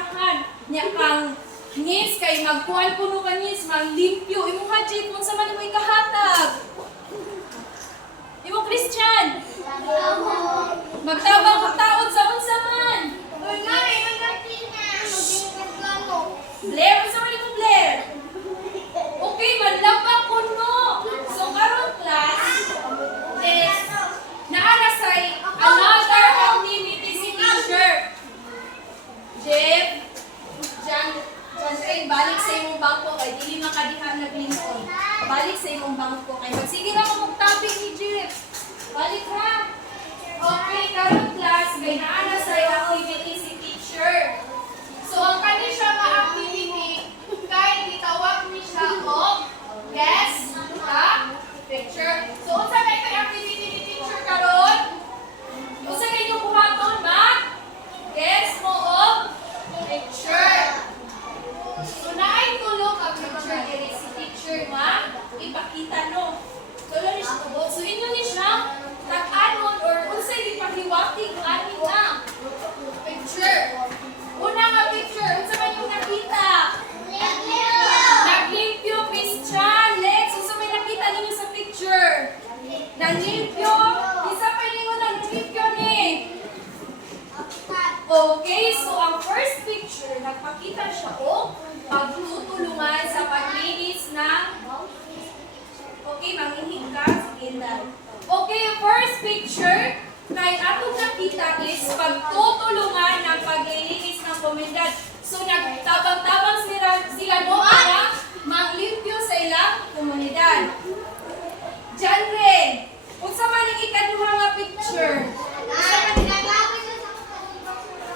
pinturahan. Nya kang ngis kay magkuhan kuno ka ngis, maglimpyo. Imo hajay kung sa man mo ikahatag. Imo Christian. Magtabang kag taod sa unsa man. Blair, unsa man imo Blair? Okay, manlapang kuno. So karon class is naana say another activity si teacher. Jeff, Jan, balik sa imong bangko kay dili makadihan naglingkod. Balik sa imong bangko kay magsige na ko topic ni Jeff. Balik ha. Okay, karon class kay naana say activity si teacher. So ang kani siya nga activity kay gitawag ni siya og guess the picture. So unsa kay kay activity ni teacher karon? Unsa kay yung buhaton ba? Guess mo og picture. So naay tulo ka picture diri si teacher nga ipakita no. Tulo ni siya tubo. So inyo ni siya tag-anon or unsay gipahiwatig ani nga picture. Una nga picture, unsa man yung nakita? Naglimpyo, Christian. Lex, unsa may nakita ninyo sa picture? Naglimpyo. Isa pa ninyo naglimpyo ni. Okay, so ang first picture, nagpakita siya o pagtutulungan sa paglinis ng okay, manghihig ka. Sige na. Okay, first picture, kay atong nakita is pagtutulungan ng paglilinis ng komunidad. So nagtabang-tabang sila no para maglimpyo sa ilang komunidad. Diyan rin, unsa man ang ikaduha nga picture?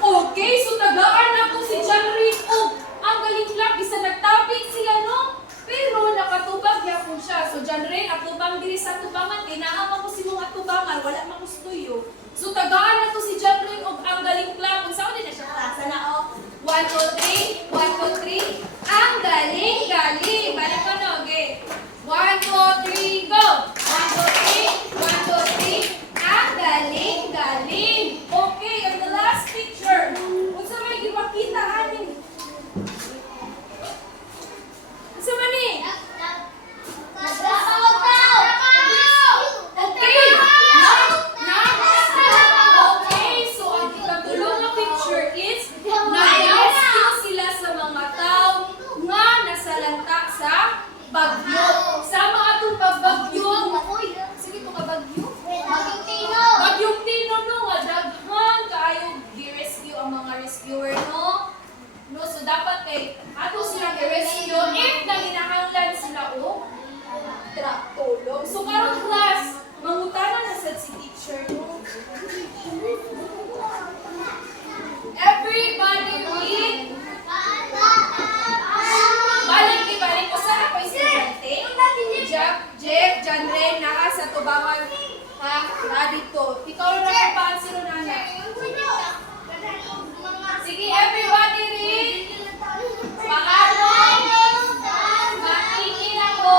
Okay, so tagaan na to si John Reed. Oh, ang galing lang, isa nagtapik sila no? Pero nakatubag niya po siya. So John Reed, atubang diri sa tubangan. Kinahama ko si mong atubangan, wala makustuyo. So tagaan na to si John Reed og ang galing lang. Kung saan din na siya klasa na oh. 1, 2, 3, 1, 2, 3. Ang galing, galing. Balik ko no, okay. 1, 2, 3, go! 1, 2, 3, 1, 2, 3. Ang galing, galing. Okay, and the last picture. Kung saan may gipakita, aning. Kung saan man eh? Okay, so ang ikatulong na picture is nag-rescue sila sa mga tao nga nasalanta sa bagyo. Sama atong pagbagyo. Sige to ka bagyo. Bagyong Tino no, daghan kaayo gi-rescue ang mga rescuer no. No, so dapat kay ato sila gi-rescue if nanginahanglan sila o tulong. So karon class, mangutana na sad si teacher no. Everybody read. Balik ko sana ko estudyante. Jeff, John Ren, naa sa tubangan ha, na dito. Ikaw na kapaan sino nana. Sige, everybody read. Pangalan. Makikin ako.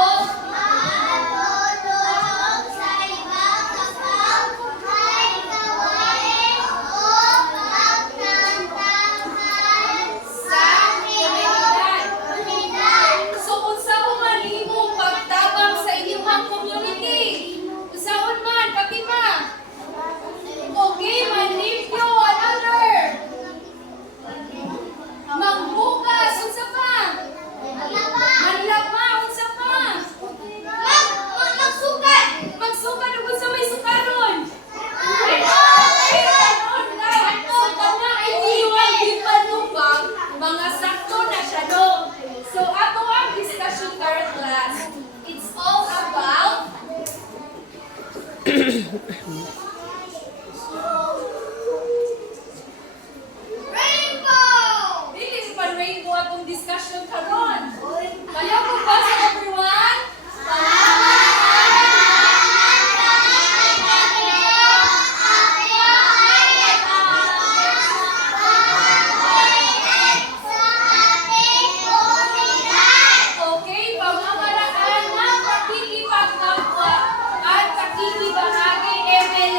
Evelyn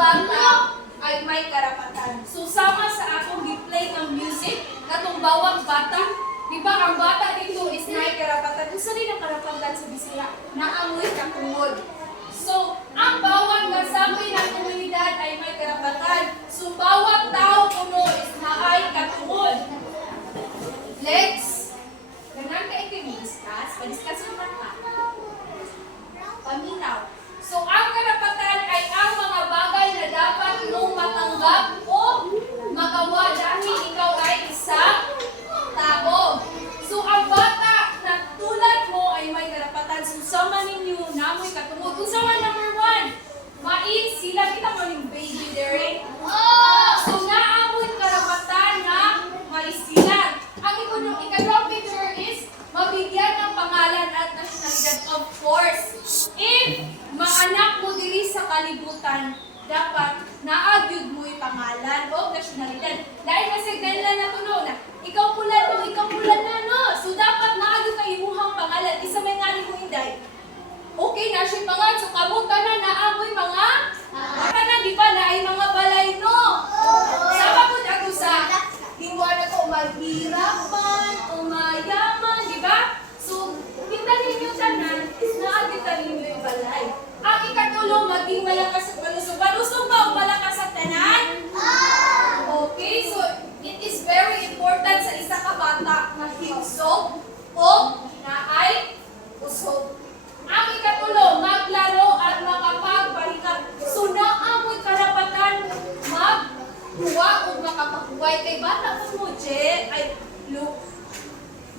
bata ay may karapatan. So sama sa akong gi-play ng music katong bawang bata. Di ba ang bata dito is may karapatan. Usa rin ang karapatan sa bisaya na amoy katungod. So ang bawang kasabi ng komunidad ay may karapatan. So bawat tao kuno is naay katungod. Next, ganang ka i-discuss. Pa-discuss naman ka. Paminaw. So, ang karapatan ay ang mga bagay na dapat mong matanggap o magawa dahil ikaw ay isang tao. So, ang bata na tulad mo ay may karapatan. So, sama ninyo na mo'y katungod. Kung sama number 1, main sila. Kita mo yung baby there. So, naamoy karapatan na may sila. Ang ikadrawang picture is mabigyan ng pangalan at nasyonalidad. Of course, if maanak mo diri sa kalibutan, dapat naagyud mo yung pangalan o nasyonalidad. Dahil kasi ganyan na tuno na, ikaw pula na, no? So, dapat naagyud kayo imuhang pangalan. Isa may nga ni mo inday. Okay, na siya pangalan. So, kabutan na naamoy mga na, di ba, na ay mga balay, no? Sama po ako sa hingwa na ko, mahirapan, umayaman, di ba? So, kita ninyo tanan, is naagita ninyo yung balay. Ang ikatulong, maging malakas sa palusog. Palusog ba o malakas sa tanan? Okay, so, it is very important sa isa ka bata na higsog o naay usog. Ang ikatulong, maglaro at makapagpahinga. So, naamoy karapatan magkuha o makapagkuhay. Kay bata po mo, ay, look,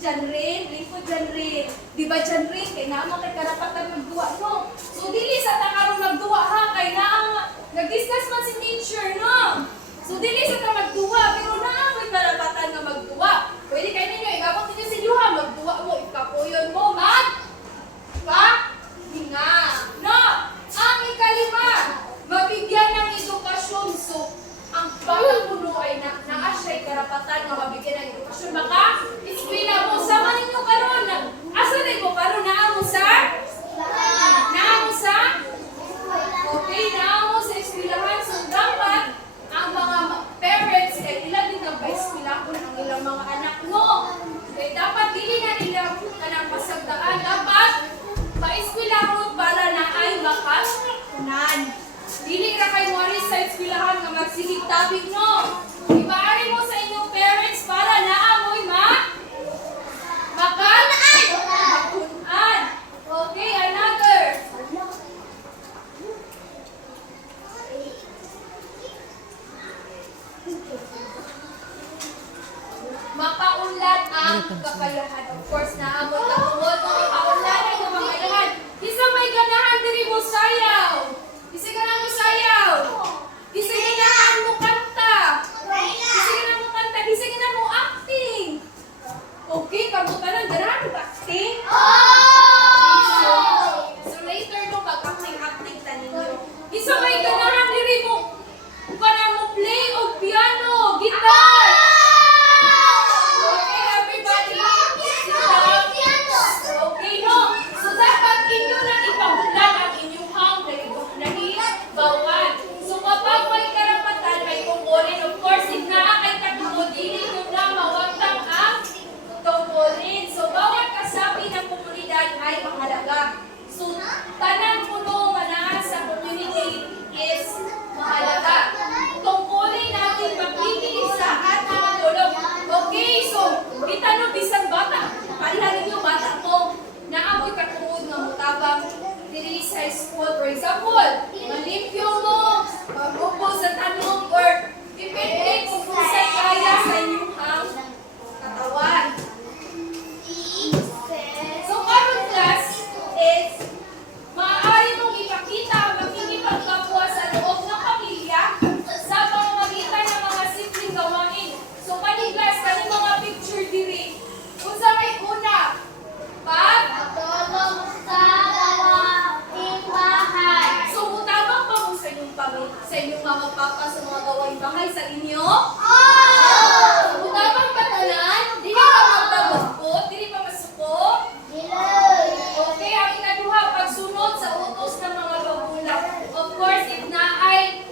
dyan rin, lingkod dyan rin. Di ba dyan rin? Kaya naman kay karapatan magduwa, no? So, dili sa tangarong magduwa, ha? Kaya naman, nag-discuss man si teacher, no? So, dili sa ta magduwa, pero naman karapatan na magduwa. Pwede kayo ninyo, igabot ninyo sa inyo, ha? Magduwa mo, ikapuyon mo, pahinga. No! Ang ikalima, mabigyan ng edukasyon. So, ang bawang puno ay naasya karapatan na mabigyan ng edukasyon. Baka, eskwela mo, sama ninyo karon. Asa rin mo karon? Naamo sa? Okay, naamo sa eskwelahan. So, dapat, ang mga parents, ay ilan din ang pa-eskwelahon ang ilang mga anak mo. Kaya dapat, dili na nila kanang pasagdaan. Dapat, pa-eskwelahon para na ay makasunan. Dili ra kay mo sa eskwelahan nga magsigig tabig, no? Ipaari mo sa inyong parents para naamoy makunan. Okay, another. Mapaunlad ang kakayahan. Of course, naamoy katungod. Mapaunlad ang kakayahan. Isa may ganahan diri mo sayaw. Isa ganahan mo sayaw. Isa ganahan mo kanta. Isa ganahan mo acting. Okay, kabutanan ganahan mo acting? So later no, pag-acting taninyo. Isa may ganahan diri mo. Para mo play o piano, guitar. Okay, everybody. Okay, no? So dapat inyo na ipabulan ang inyong nahibawan. So kapag may karapatan, may tungkulin. Of course, if naakay katungod, dili nyo na mawagtang ang tungkulin. So bawat kasabi ng komunidad ay mahalaga. So tanan puno nga naa sa community is mahalaga. Tungkulin natin magkikisa at makatulong. Okay, so kita no, bisan bata. Parihan ninyo bata mo. Naamoy katungod nga mutabang diri sa school. For example, malimpyo mo, magupo sa tanong, or depende kung saan kaya sa inyong katawan. So, karon class is maaari mong ipakita ang pakikipagkapwa sa loob ng pamilya sa pamamagitan ng mga simpleng gawain. So, kaning class, kaning mga picture diri, kung sa may una, pagtulong sa gawaing bahay. So, mutabang pa mo sa inyong pamilya, sa inyong mga papa sa mga gawaing bahay sa inyo? Mutabang pa tanan? Dili pa magtabot? Dili pa masuko? Okay, ang ikaduha, pagsunod sa utos ng mga magulang. Of course, if naay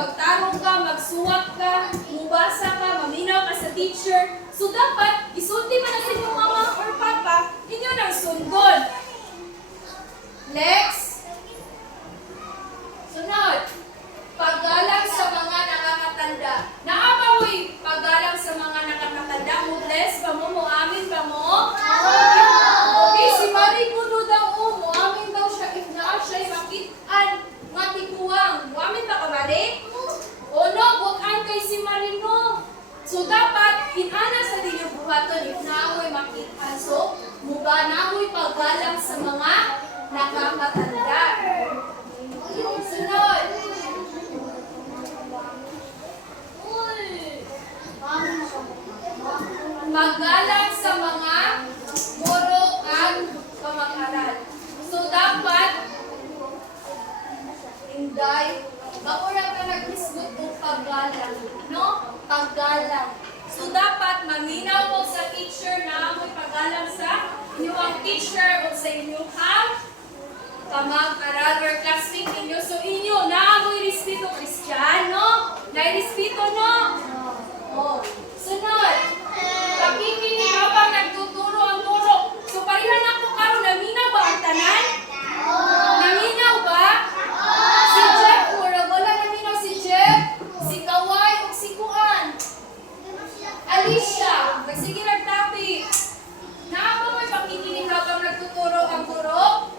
magtarong ka, magsuwak ka, mubasa ka, maminaw ka sa teacher. So dapat, isulti man na sa inyong mama or papa, inyo nang sundod. Next. Sunod. Paggalang sa mga nakakatanda. Naabawoy paggalang sa mga nakakatanda. Mudles ba mo? Muamin ba mo? Okay, si Marie Kuno daw muamin daw siya if naa siya'y makitaan nga tikuwang. Muamin ba ka, Marie? O no, bukan kay si Marino. So dapat, inana sa dinyong buhaton if naamoy makitaan. So, muba naamoy paggalang sa mga nakakatanda. Sunod. Paggalang sa mga guro at kamag-aral. So dapat, Inday, bakura ka nag-isgot o paggalang, no? Paggalang. So dapat, maminaw mo sa teacher na amoy paggalang sa inyong teacher o sa inyong kamag-aral or classmate ninyo. So inyo, naamoy respeto Kristiyano? Nai-respeto, no? Oh. Sunod. Pakikinig habang nagtuturo ang turo. So parihan ako karon, naminaw ba ang tanan? Naminaw ba? Si Jeff, wala naminaw si Jeff, si Kawai, o si Kuan. Alicia, sige nagtapi. Naaba mo'y pakikinig habang nagtuturo ang turo?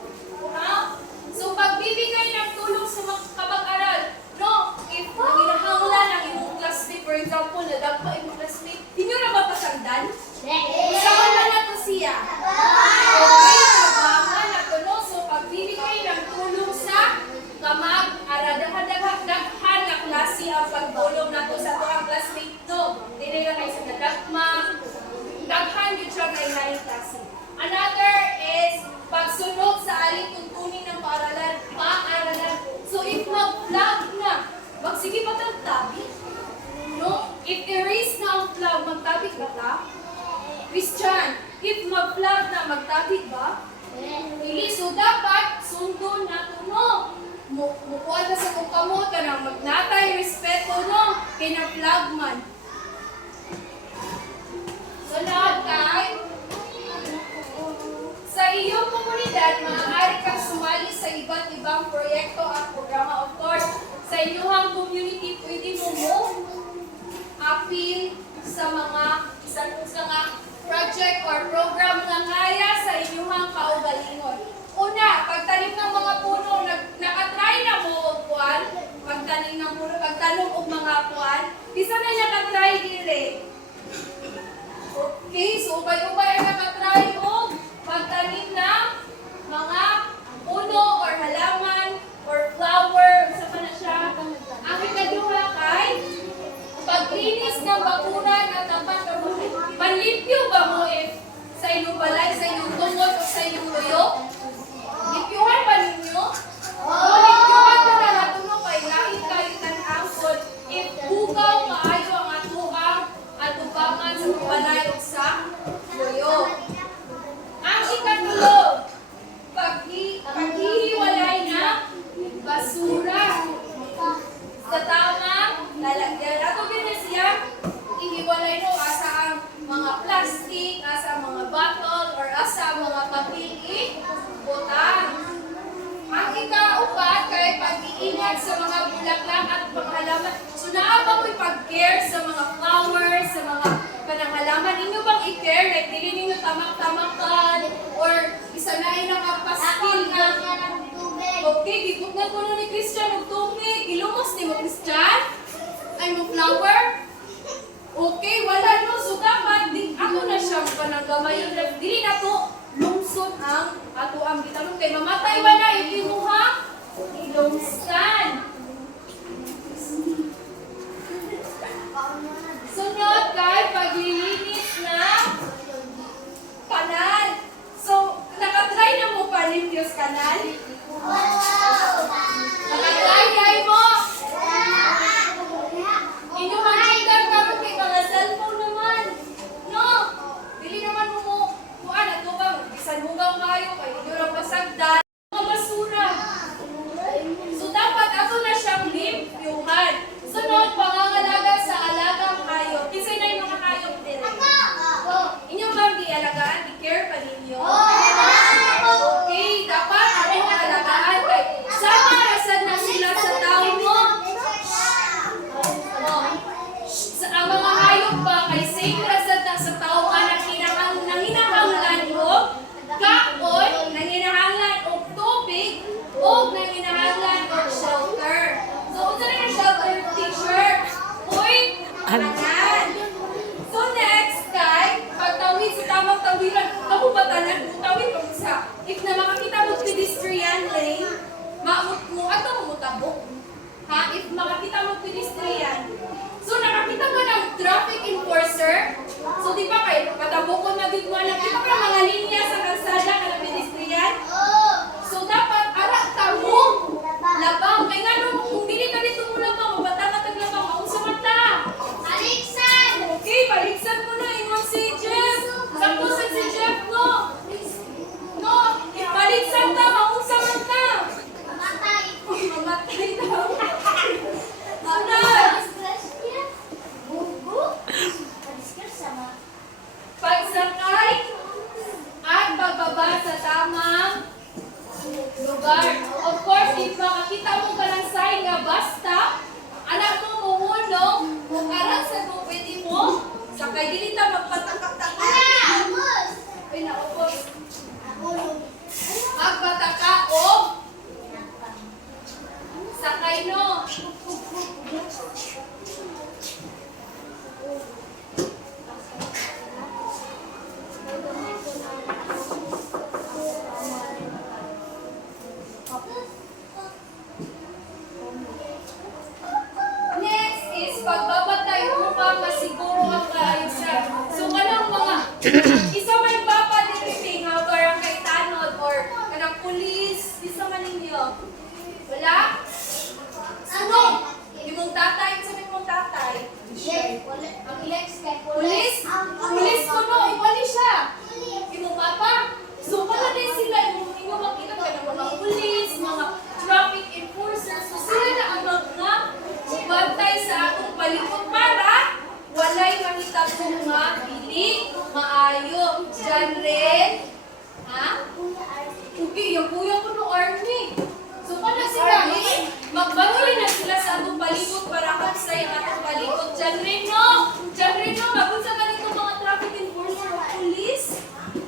Ha? So pagbibigay ng tulong sa mga kamag-aral, no? If nanginahanglan ang imong classmate, for example, nadagpa imong classmate, hindi na ba pasagdan? Sama na to siya. Okay, nabangan na to, no? So pagbibigay ng tulong sa kamag-aral, daghan na klase ang pagtulong na to sa tuwang classmate, no? Dili na kayo sa nadagma, daghan yun siya na ilaing klase. Another is pagsunod sa alin tuntunin ng paaralan. So if mag-vlog na, magsige pa kang tabi. No? If erase na ang vlog, magtabi ba ta? Christian, if mag-vlog na, magtabi ba? Hindi. So dapat, sundo na to, no? Mukuha na sa kung kamot ka na, magnatay, respeto, no? Kaya na vlog man. So lahat tayo, sa iyong komunidad, maaari kang sumali sa iba't ibang proyekto at programa. Of course, sa inyong community, pwede mo appeal sa mga project or program na kaya sa inyong kaugalingon. Una, pagtanim ng mga puno, nakatry na mo og kuan, pagtanim ng puno, pagtanom og mga kuan, isa na nakatry dire. Okay, so ubay-ubay ang nakatry og pagtanim ng mga puno or halaman or flower, sa pa na siya. Ang ikaduha kay paglinis ng bakuran at tapat o panlimpyo ba mo sa inyong balay, sa inyong tungod o sa inyong tuyo? Limpyuhan ba ninyo? O limpyuhan ko na natuno kay lahi kayo tanangkod if bugaw kaayo ang atubangan sa balay o sa tuyo. Ang ikatulo, paghihiwalay ng basura sa tamang lalagyan. Ato din na siya, ihiwalay no asa ang mga plastic, asa ang mga bottle, or asa ang mga papili, butang. Ang ikaupat kay pag-iingat sa mga bulaklak at panghalaman. So naabang mo'y pag-care sa mga flowers, sa mga pananghalaman. Ninyo bang i-care? Like, dili ninyo tamak-tamakan or isa na ay nakapaskil na. Okay, gipot na ko ni Christian og tubig. Ilumos ni mo, Christian? Ay mo flower? Okay, wala no. So dapat, ako na siyang pananggamayon. Dili na to lungsod ang ato ang bitanong. Kay mamatay ba na ikimuha? Ilungstan. Sunod kay paglilinis ng kanal. So, nakatry na mo pa limpios kanal? Nakatry na mo? Inyo manigdag karon kay mga cellphone naman. No? Dili naman mo kuan ato bang bisan hugaw kayo kay inyo ra pasagdan mga basura. So dapat Tanan. So next, kay pagtawid sa tamang tawiran, ako ba tanan mo tawid pag isa. If na makakita mo pedestrian lane, maamot mo ato mo tabok. Ha? If makakita mo pedestrian. So nakakita mo ng traffic enforcer. So di ba kayo patabokon na gid mo lang di ba mga linya sa kalsada kada pedestrian? So dapat ara ta mo labang kay ngano kung dili ta dito mo labang mabata ka tag labang maunsa man ta. Baliksan. Okay, baliksan mo na ingon si Jeff. Sakto si Jeff no. No, baliksan ta maunsa man ta. Mamatay. Mamatay daw. Sunod. Pagsakay at pagbaba sa tamang lugar. Of course, if makakita mo ka ng sign nga basta, anak mo muhulog, kung aral sa pupwede mo, sakay dili ta magpatakak-takak. Ay, naupos. Magpataka o sakay no. Next is pagbabatay mo pa masiguro ang kaayusan. So kanang mga isa man papa diri nga barangay tanod or kanang pulis, isa man ninyo. Wala? Ano? Imong tatay, sa imong tatay. Ang Lex kay pulis. Pulis ko no, iwali siya. Imong papa. So wala din sila imong makita ka ng mga pulis, mga traffic enforcers. So sila na ang mga bantay sa atong palikod para walay makita ko nga pili, maayo. Diyan rin. Ha? Okay, yung kuya ko no army. So pala sila magbantay na sila sa atong palikod para kapsay ang atong palikod. Diyan rin no. Diyan rin no. Magunsa ka nito mga traffic enforcer o police.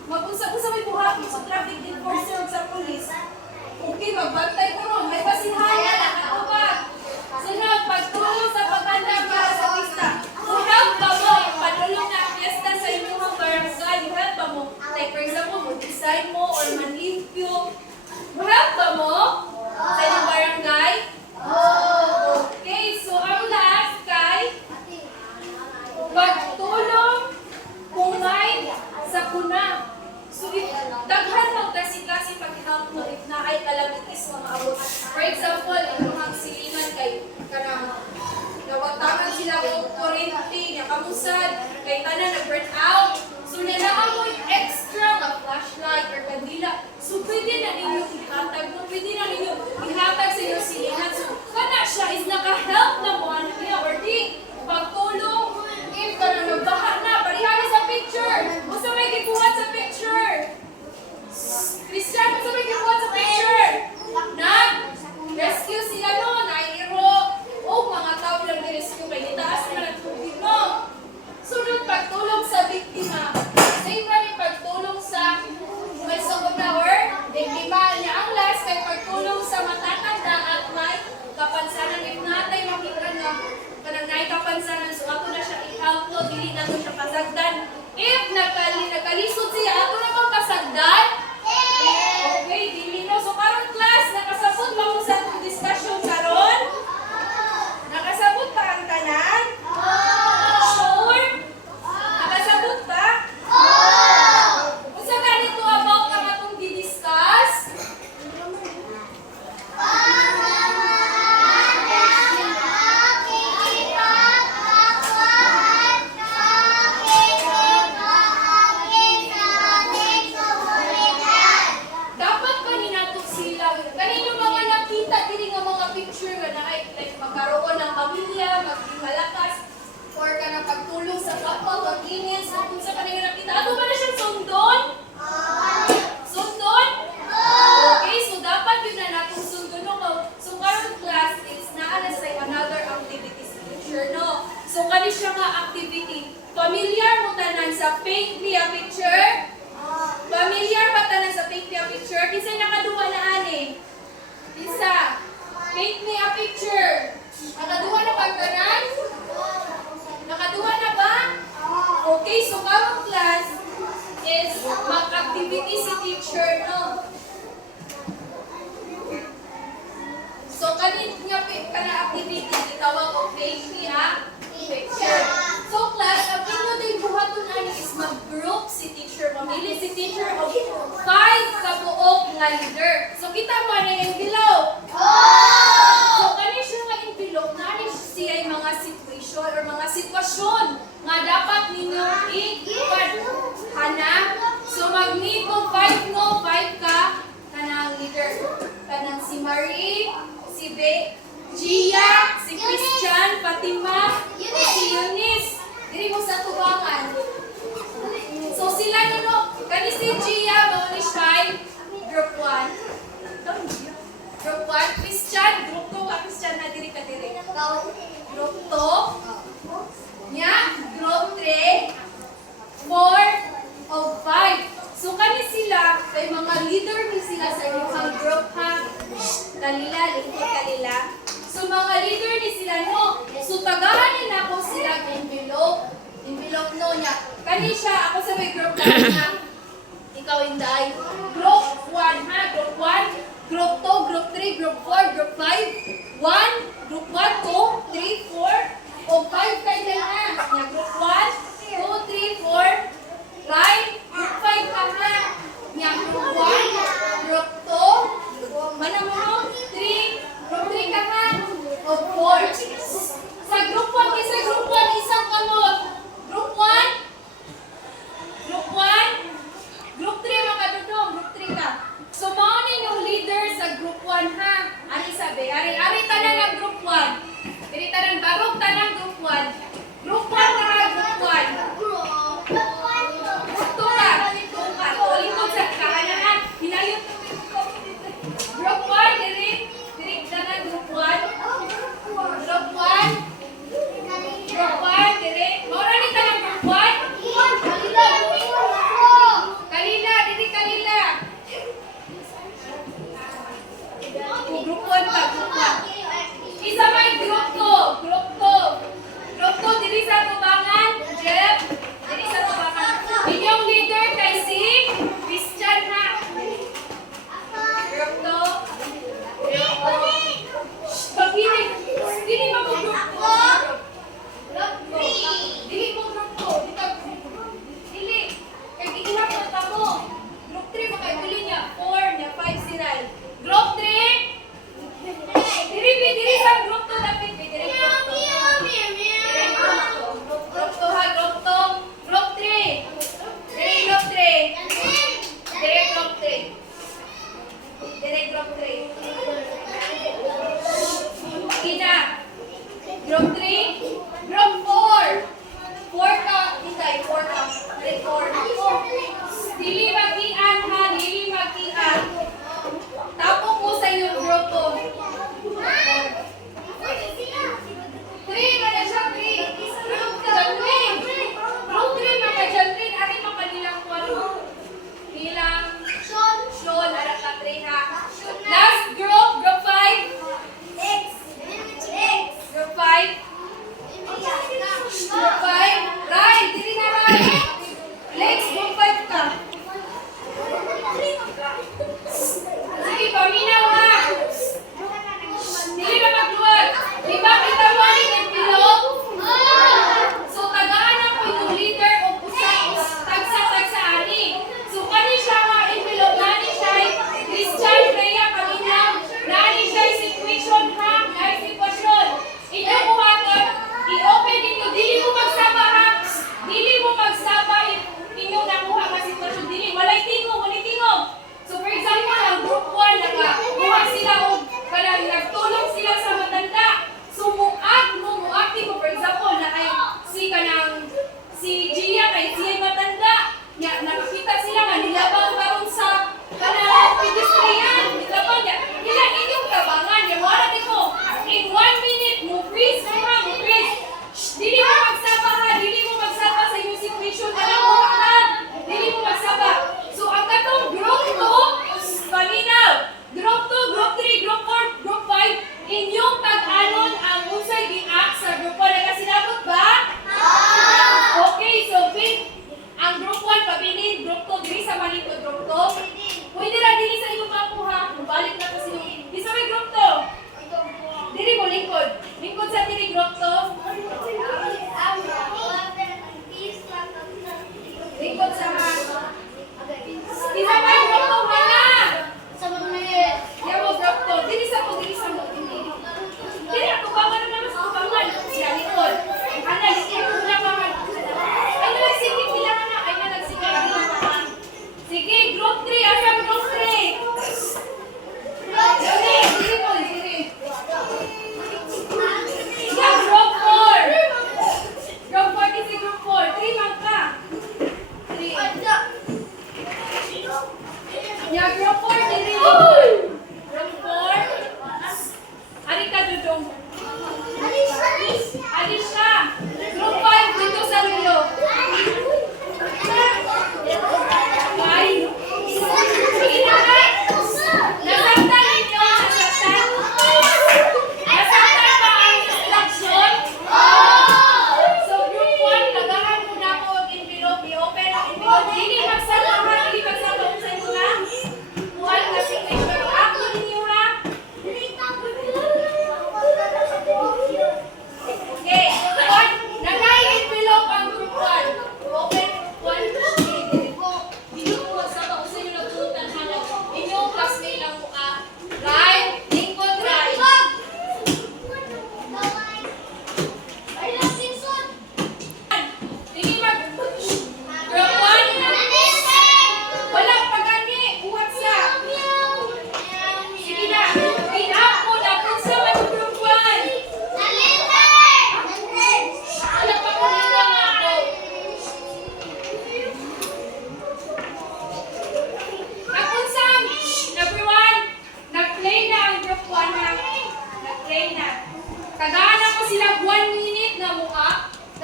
Magunsa may buhaton sa traffic enforcer o sa police. Okay, magbantay ko no. May pasihayan na katubag. Sunod, pagtulong sa pagkanda para sa pista. Kung help ba mo, padulong na ang pista sa inyong barangay, help ba mo? Like for example, mag-design mo or manlimpyo. Help ba mo sa inyong barangay? Okay, so ang last kay pagtulong kung may sakuna. So, daghan mag-klase-klase pag-help mo if na ay kalamitis mo maabot. For example, yung mga silingan kay kanang nawatangan sila o kurente, nakamusad, kay tanan nag-burn out. So, nalaamoy extra na flashlight or kandila. So, pwede na ninyo ihatag mo, pwede na ninyo ihatag sa inyong silingan. So, kana siya is naka-help na mo ano niya or di pagtulong if ka na nagbaha na, parihari sa picture. Gusto may gikuhat sa picture. Christian, gusto may gikuhat sa picture. Nag-rescue sila no, nairo. O, mga tao lang ni-rescue kay nitaas na nagtubig no. Sunod, pagtulong sa biktima. Same pa rin pagtulong sa may sumabawar, biktima niya ang last kay pagtulong sa matatanda at may kapansanan. If natay makita na kanang naay kapansanan, so ako na siya i-help no, dili na ko siya pasagdan. If nagkalisod siya, ako na bang pasagdan? Okay, dili no. So karon class, nakasabot ba mo sa atong discussion karon? Nakasabot pa ang tanan? Sure? Nakasabot ba? Unsa ganito about ang atong di-discuss? Dapat ba ninatok sila? Kanino mga nakita dili nga mga picture nga na like magkaroon ng pamilya, maging malakas, or ka na pagtulong sa kapwa, mag-ingin, so kung sa kanina nakita, ato ba na siyang sundon? Sundon? Okay, so dapat yun na natong sundon no. So current class is naa na sa another activities picture no. So kani siya nga activity. Familiar mo tanan sa paint me a picture? Familiar ba tanan sa paint me a picture? Kinsay nakaduwa na ani? Isa. Paint me a picture. Nakaduwa na pagtanan? situation or mga sitwasyon nga dapat ninyong i-hana. So mag-need ko 5 no, 5 ka, kanang leader. Kanang si Marie, si Gia, si Christian, Fatima, si Eunice. Diri mo sa tubangan. So sila nino, kani si Gia, Maunish 5, group 1. Group 1, Christian, group 2, Christian na diri ka diri. Group 2, nya, group 3, 4, o 5. So kani sila, kay mga leader ni sila sa inyong group ha. Kalila, lingkod kalila. So mga leader ni sila no. So tagahan ni nako sila envelope. Envelope no nya. Kani siya, ako sa may group 1 na. Ikaw Inday. Group 1 ha, group 1. Group 2, Group 3, Group 4, Group 5, 1, Group 1, 2, 3, 4, o 5 kayo na ha. Nya, Group 1, 2, 3, 4, right? Group 5 ka ha. Nya, Group 1, Group 2, mana mo? 3, Group 3 ka ha. O 4. Sa Group 1, isa Group 1, isang kamot. Group 1, Group 1, Group 3 makadudong, Group 3 ka. So, mga yung leader sa group 1 ha. Ani sabi, ari tanan ang group 1. Ari tanan barog tanan group 1. Group 1 na group 1. Gusto ka. Tulitog sa kahanan. Hinayot group 1 diri tanan group 1. Group 1. Group 1 diri. Mora ni tanan group 1. Kalila diri kalila. Group 1 ka, group 1. Isa may group 2, group 2. Group 2, diri sa tubangan, Jeff. Diri sa tubangan. Inyong leader kay si Christian ha. Group 2. Group 2. Pag-inig, hindi mo group 2. Group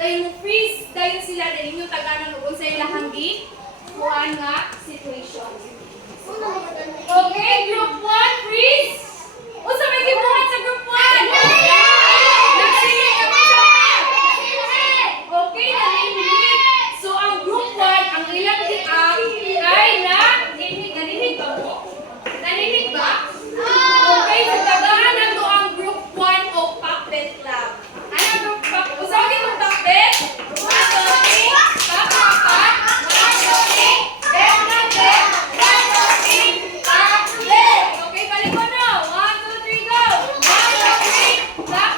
Dahil mo freeze, dahil sila, dahil inyo taganan ug unsay ilang kuan nga situation. Okay, group 1, freeze! Unsa may gibuhat sa group 1? Nagsilig ka ba sa okay, naninig. So, ang group 1, ang ilang diak ay naninig ba mo? Naninig ba? Okay, so tagaan na to ang group 1 o puppet lab. Ano group puppet? Usawin itong puppet? Puppet, puppet, okay, balik ko na. 1, 2, 3, go! 1, 2, 3,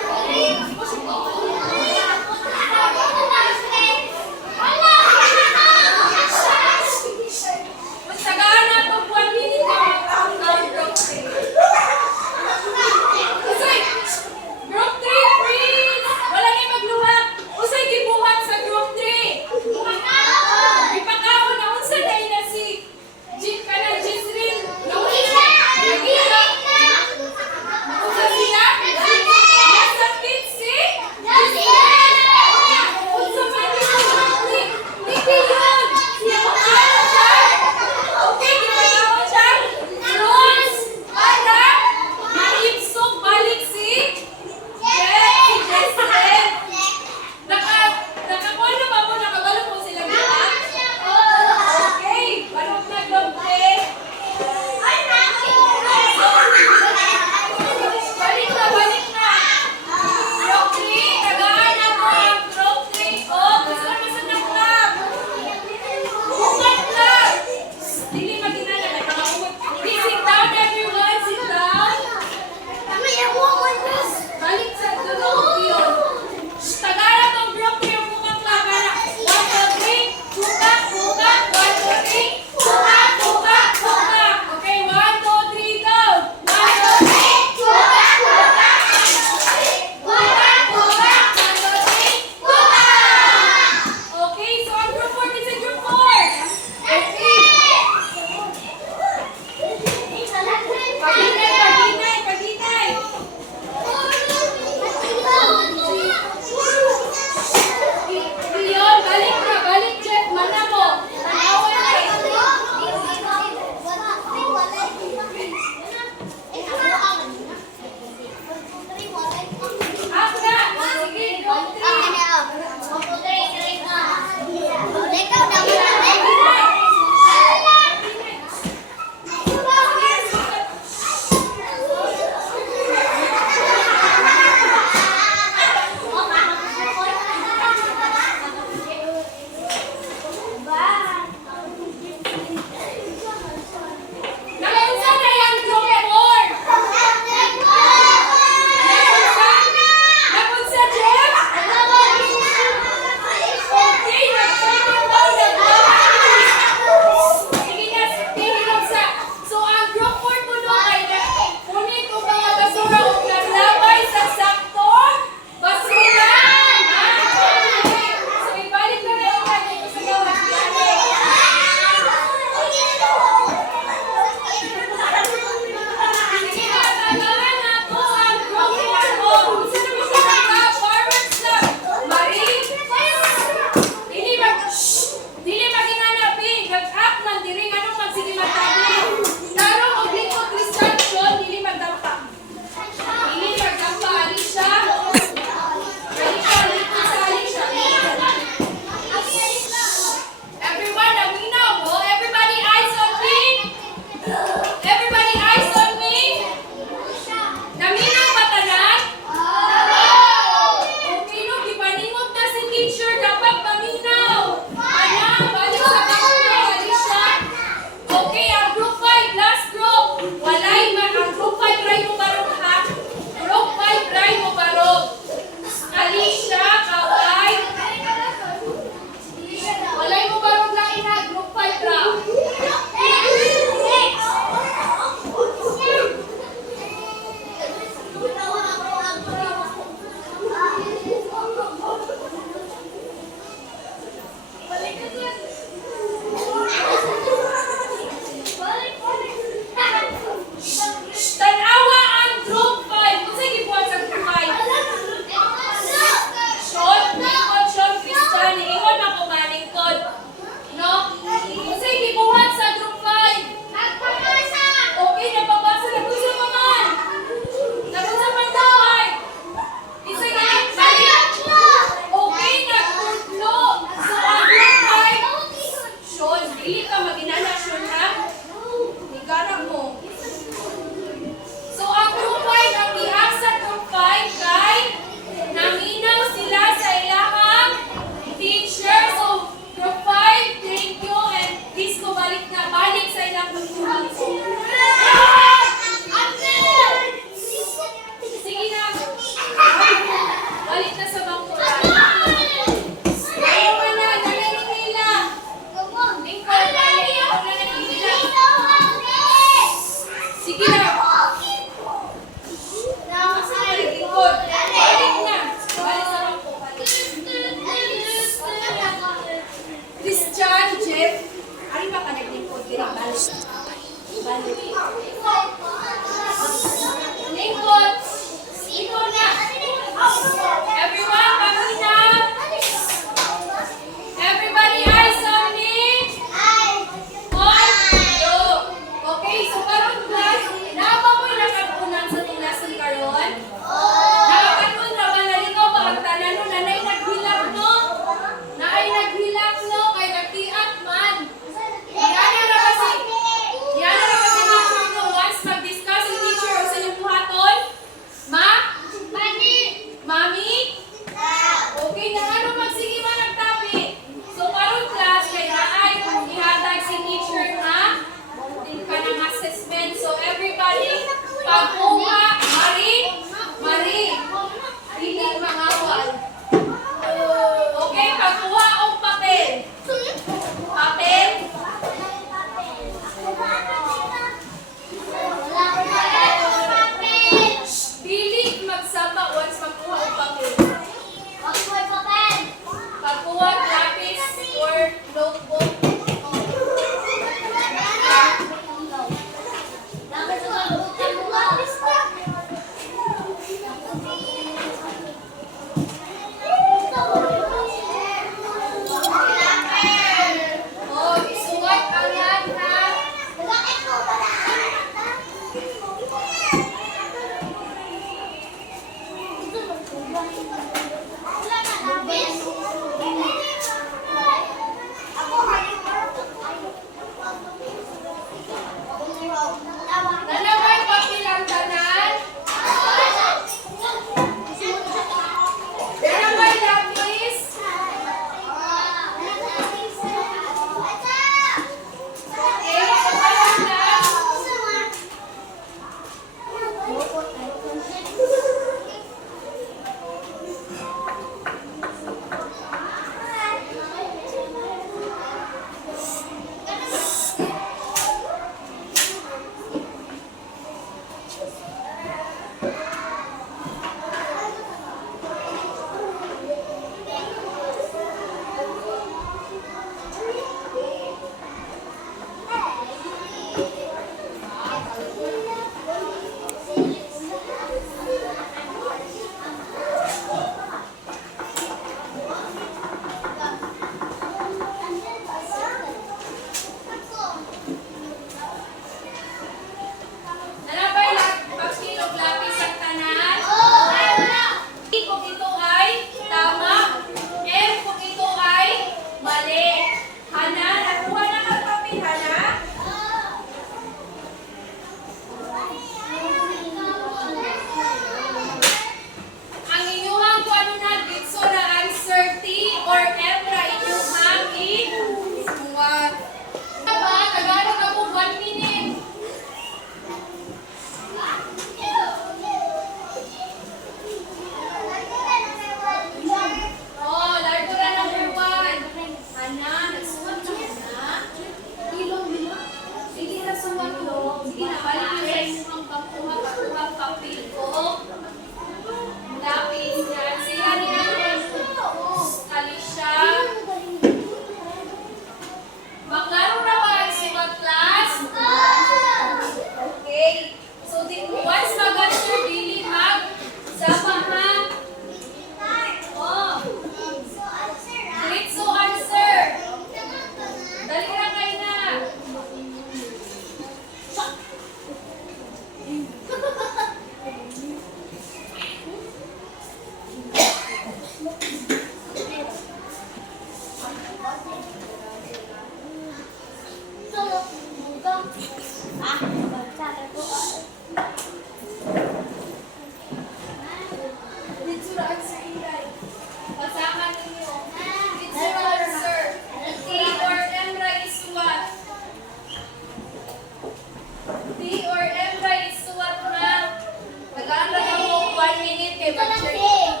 Okay, mag-check.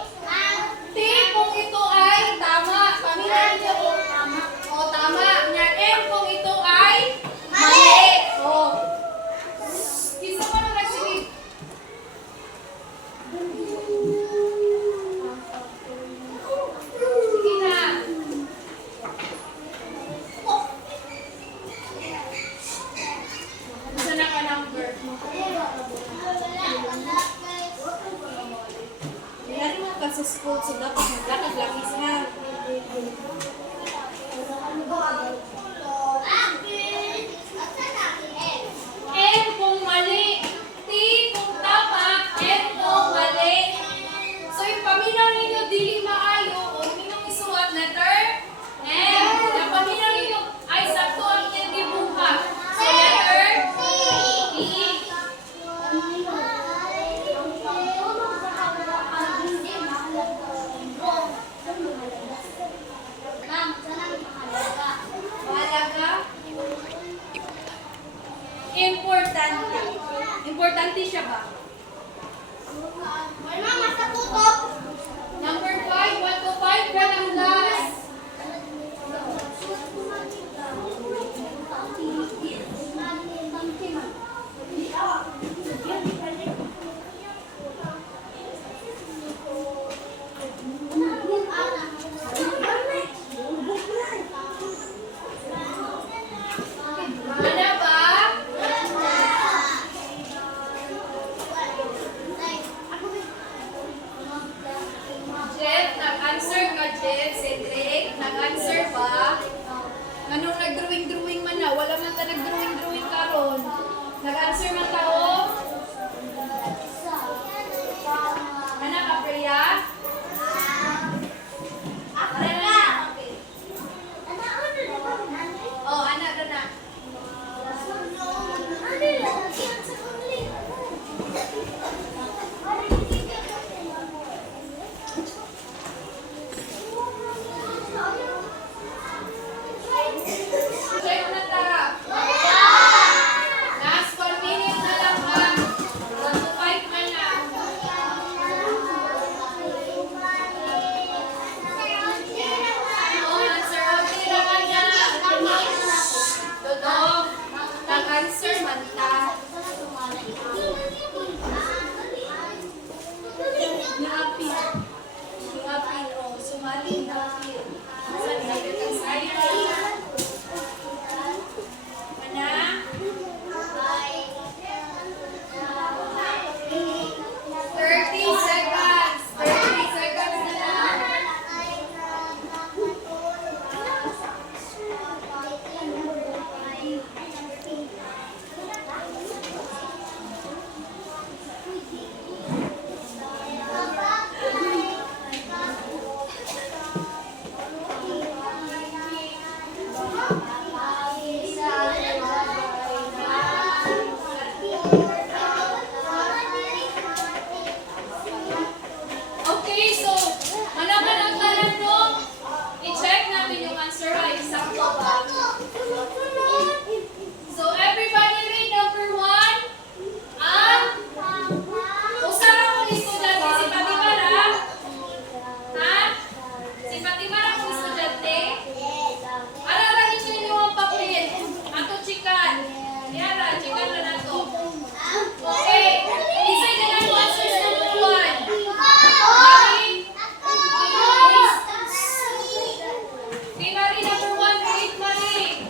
T, kung ito ay tama. Pamilya niyo kung tama. O, tama. M, kung ito ay mali. O. Kisa pa nung nagsigit. Sige na. Gusto na ka number. Lari mo ka sa school, so dapat maglakad-lakis ha. M kung mali, T kung tama, M kung mali. So yung paminaw ninyo dili maayo, o ninyong isuwat letter M. Yung paminaw ninyo ay sakto ang inyong dibuha. So letter E. Mahalaga? Importante. Importante siya ba? Number 5, 1 to 5, run ang last. Mana ba? Jeff, nag-answer ka, Jeff. Cedric, nag-answer ba? Anong nag-drawing-drawing man na? Wala man ta nag-drawing-drawing karon. Nag-answer man tao? Anak ka, Priya? Okay. Oh, anak ka na. Check na ta. Last 1 minute na lang ha. 1 to 5 man na. Oh, answer. Okay na ka na. Dodong. Nag-answer man ta. Na-appeal. Na-appeal. Oh, sumali na-appeal. Saan na yun ang side? Mana? 30 seconds. 30 seconds na lang. Okay, so manaman ang talanong. I-check natin yung answer ay sakto ba? So everybody read number 1. Usara kong estudyante si Fatimara. Ha? Si Fatimara kong estudyante. Ararahin nyo yung mga papel. Ato chikan. Yara, chikan na nato. Okay. Decide na lang yung answers number 1. Marie, number 1, read Marie.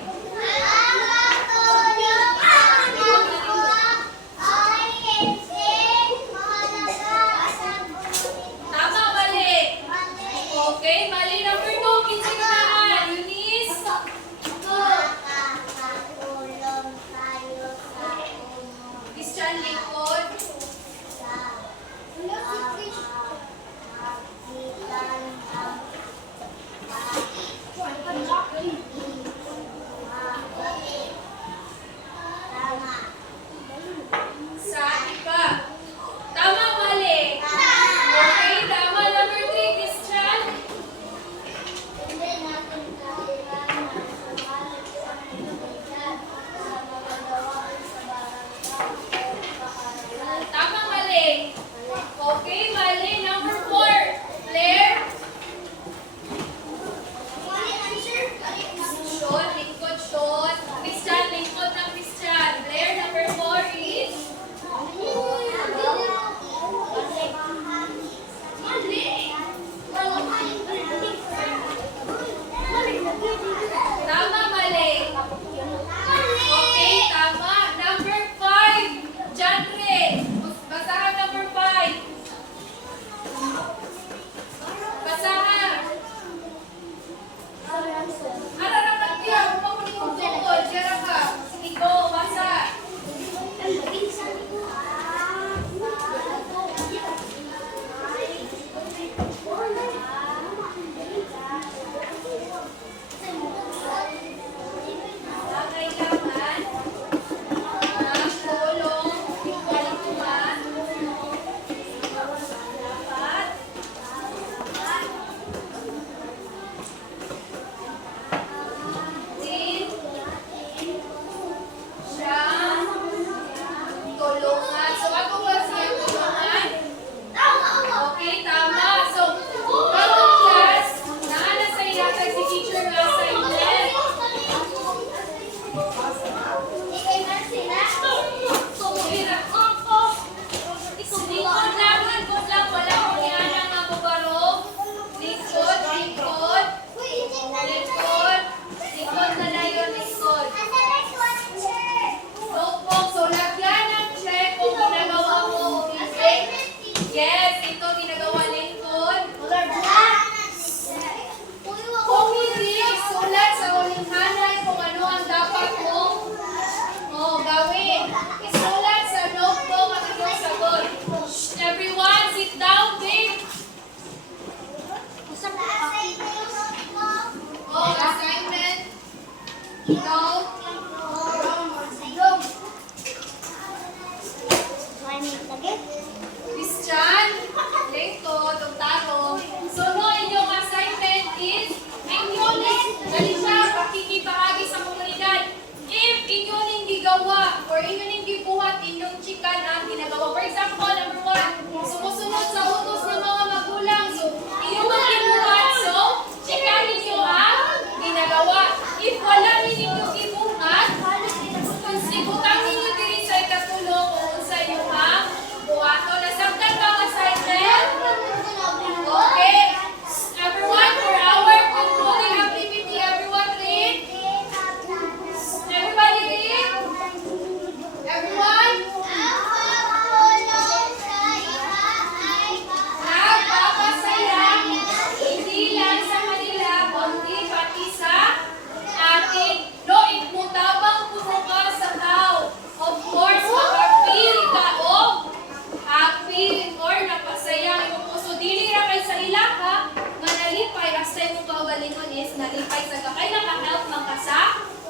kaugalingon is nalipay sa kakay naka-help man ka sa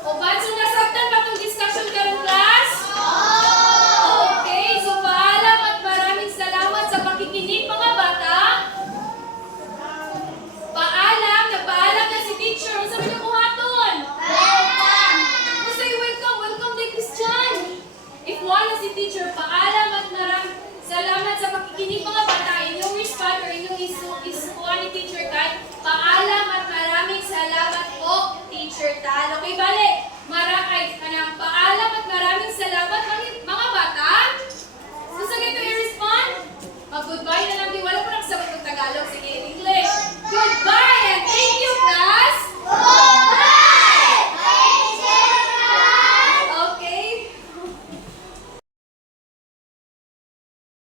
uban. So nasabtan pa